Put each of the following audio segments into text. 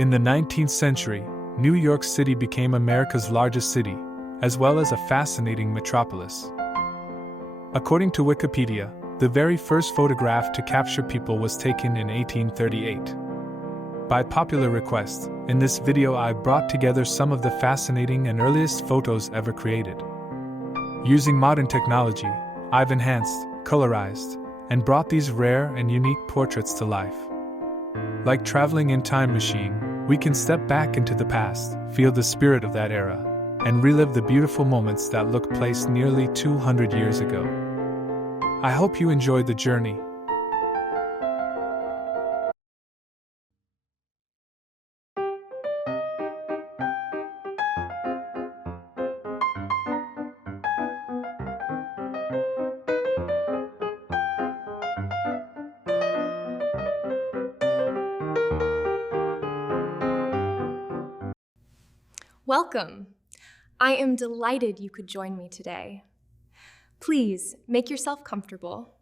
In the 19th century, New York City became America's largest city, as well as a fascinating metropolis. According to Wikipedia, the very first photograph to capture people was taken in 1838. By popular request, in this video I brought together some of the fascinating and earliest photos ever created. Using modern technology, I've enhanced, colorized, and brought these rare and unique portraits to life. Like traveling in time machine, we can step back into the past, feel the spirit of that era, and relive the beautiful moments that took place nearly 200 years ago. I hope you enjoyed the journey. Welcome! I am delighted you could join me today. Please make yourself comfortable.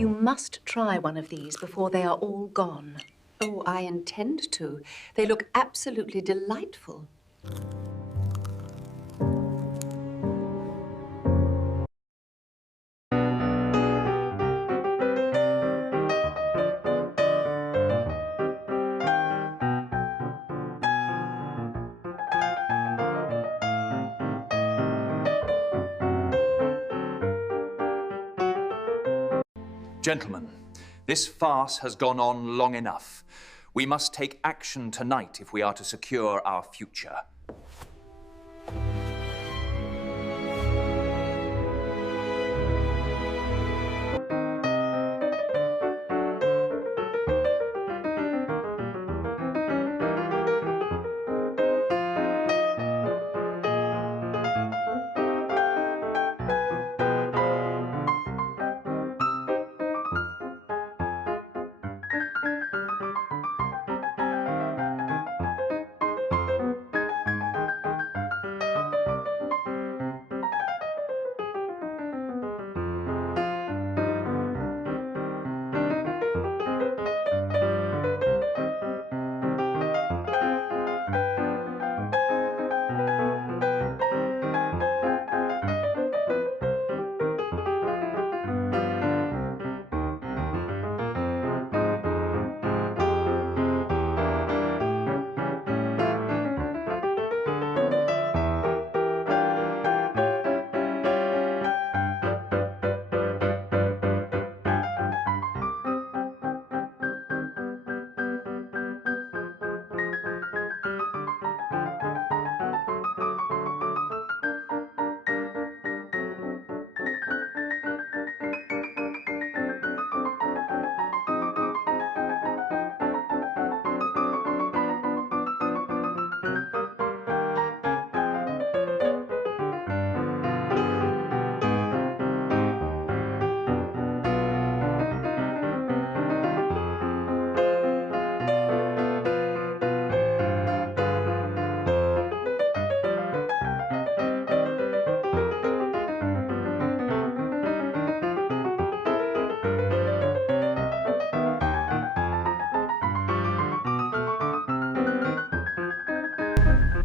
You must try one of these before they are all gone. Oh, I intend to. They look absolutely delightful. Gentlemen, this farce has gone on long enough. We must take action tonight if we are to secure our future.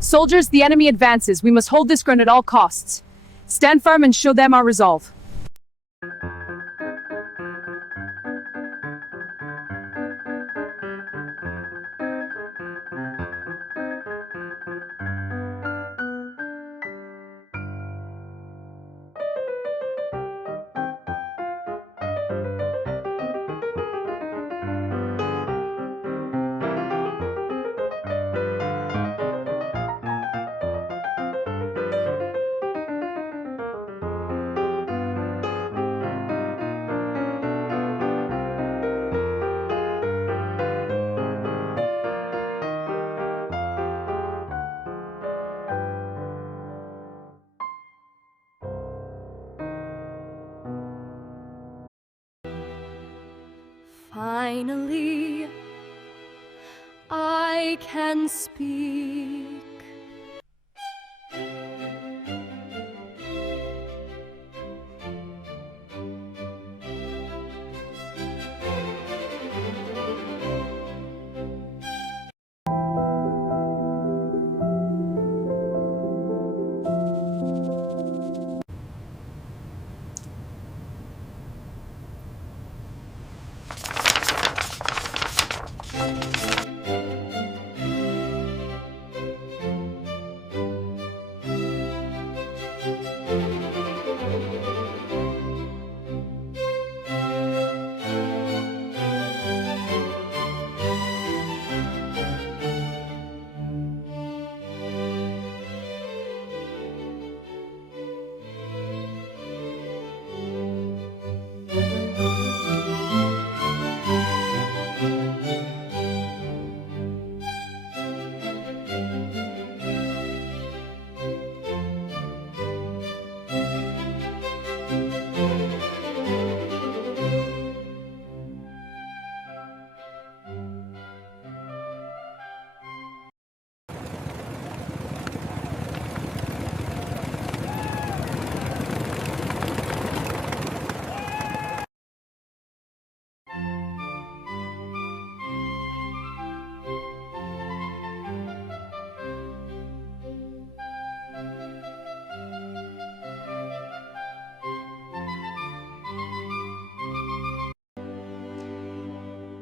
Soldiers, the enemy advances. We must hold this ground at all costs. Stand firm and show them our resolve. Finally, I can speak.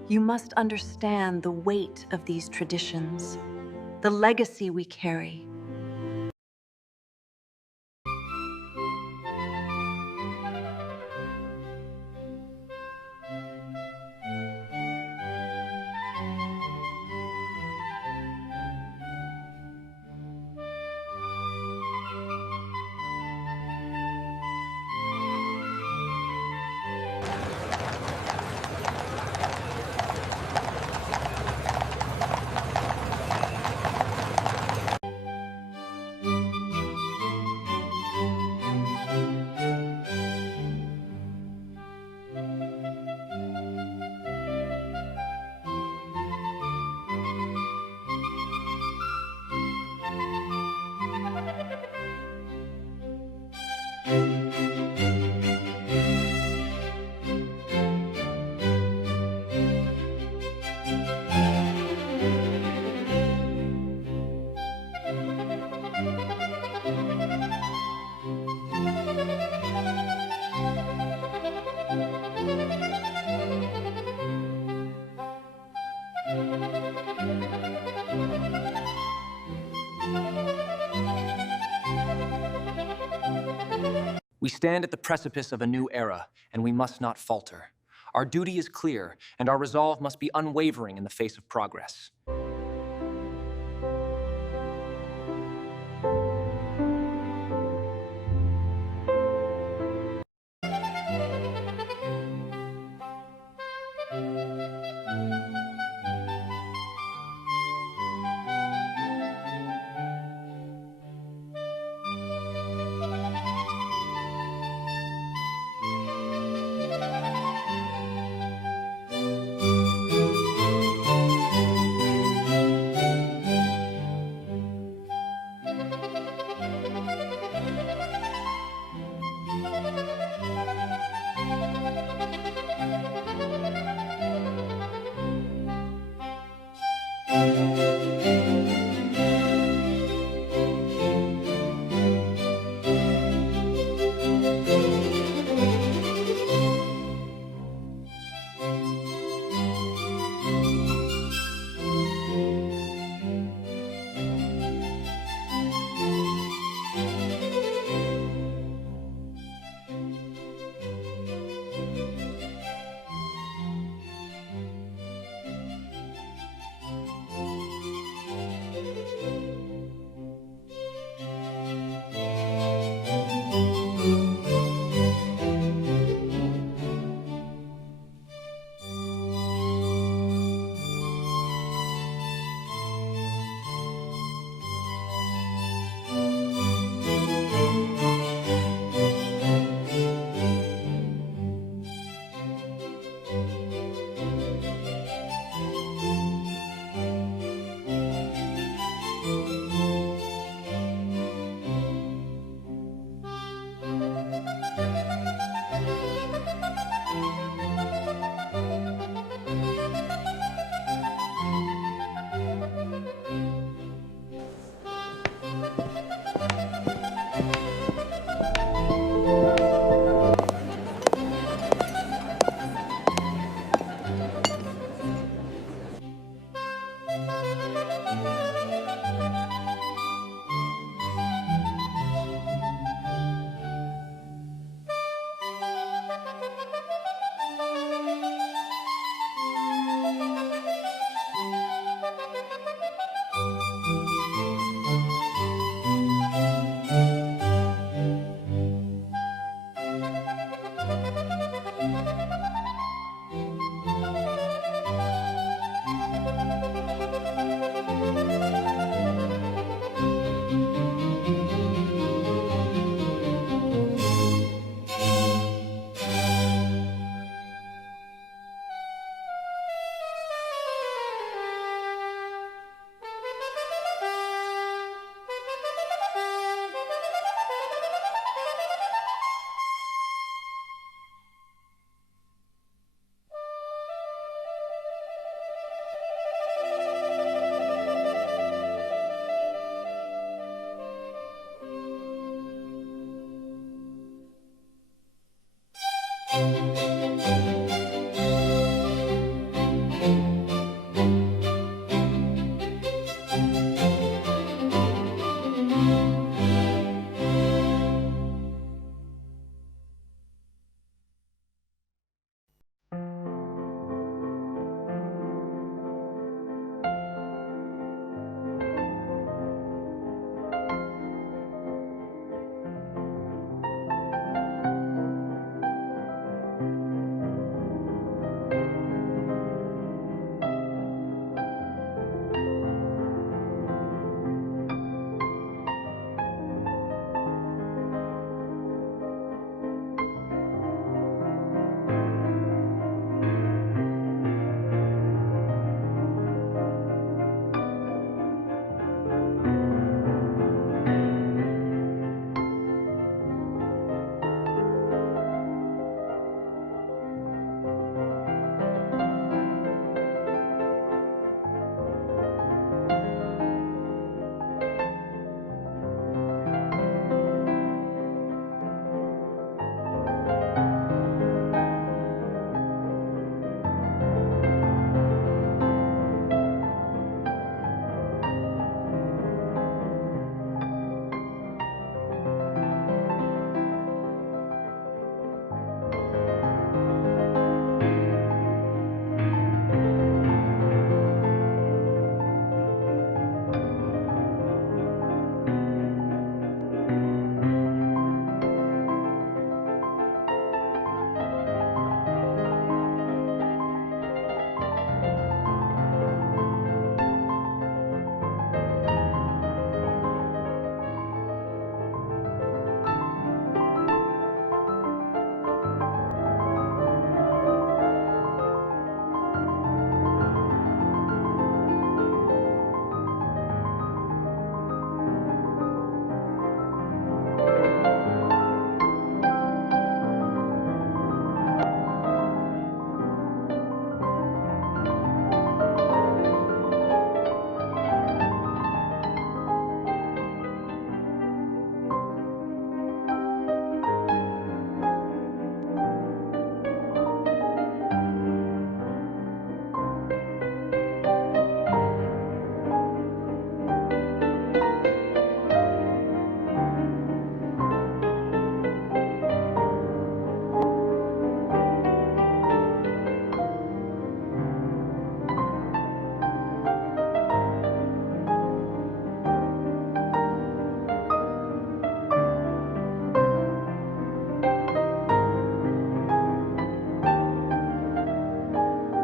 You must understand the weight of these traditions, the legacy we carry. We stand at the precipice of a new era, and we must not falter. Our duty is clear, and our resolve must be unwavering in the face of progress.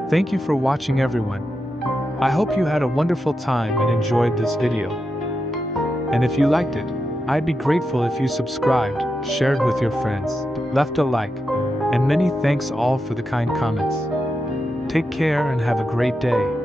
Thank you for watching, everyone. I hope you had a wonderful time and enjoyed this video. And if you liked it, I'd be grateful if you subscribed, shared with your friends, left a like, and many thanks all for the kind comments. Take care and have a great day.